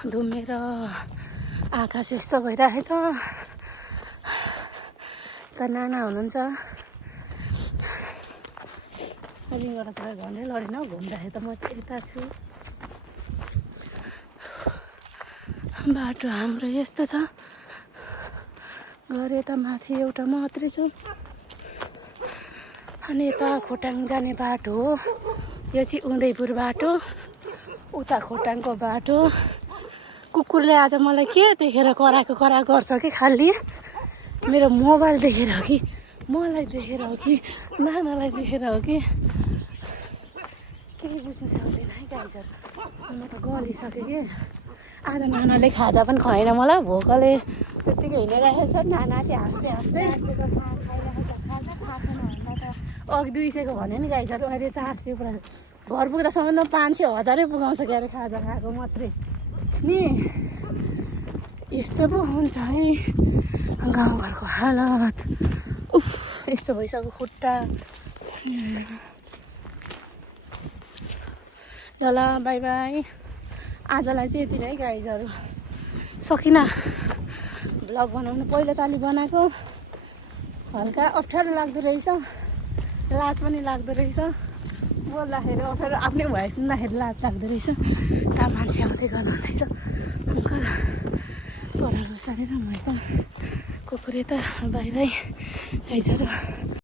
धुमेर आकाश यस्तो भइरहेछ। त नाना हुनुहुन्छ रिङबाट चाहिँ झन्डै लडेन हौ, घुम्दाखेरि त म चाहिँ यता छु। बाटो हाम्रो यस्तो छ, घर यता माथि एउटा मात्रै छ अनि यता खोटाङ जाने बाटो हो। यो चाहिँ उदयपुर बाटो, उता खोटाङको बाटो। कुकुरले आज मलाई के देखेर कराएको गर्छ कि खालि मेरो मोबाइल देखेर हो कि मलाई देखेर हो कि नानालाई देखेर हो कि केही बुझ्नु सक्दैन है गाइजहरू। म त गलिसकेँ कि आज नानाले खाजा पनि खुवाएन मलाई, भोकले त्यत्तिकै हिँडिरहेको छ। नाना चाहिँ हाँस्दै अघि 200को भन्यो नि गाइजहरू, अहिले 400 पुरा। घर पुग्दासम्म 5-6 हजारै पुगाउँछ क्यारे खाजा खाएको मात्रै नि। यस्तो पो हुन्छ है गाउँघरको हालत। उफ, यस्तो भइसक्यो खुट्टा। ल बाई बाई, आजलाई चाहिँ यति नै गाइजहरू। सकिनँ भ्लग बनाउनु। पहिलो ताली बनाएको, हल्का अप्ठ्यारो लाग्दो रहेछ, लाज पनि लाग्दो रहेछ। बोल्दाखेरि अप्ठ्यारो, आफ्नै भोइस सुन्दाखेरि लाज लाग्दो रहेछ। कहाँ मान्छे आउँदै गर्नुहुँदैछ अङ्कल पराल बसालेर। म त कुकुर यता बाई बाई गाइजहरू।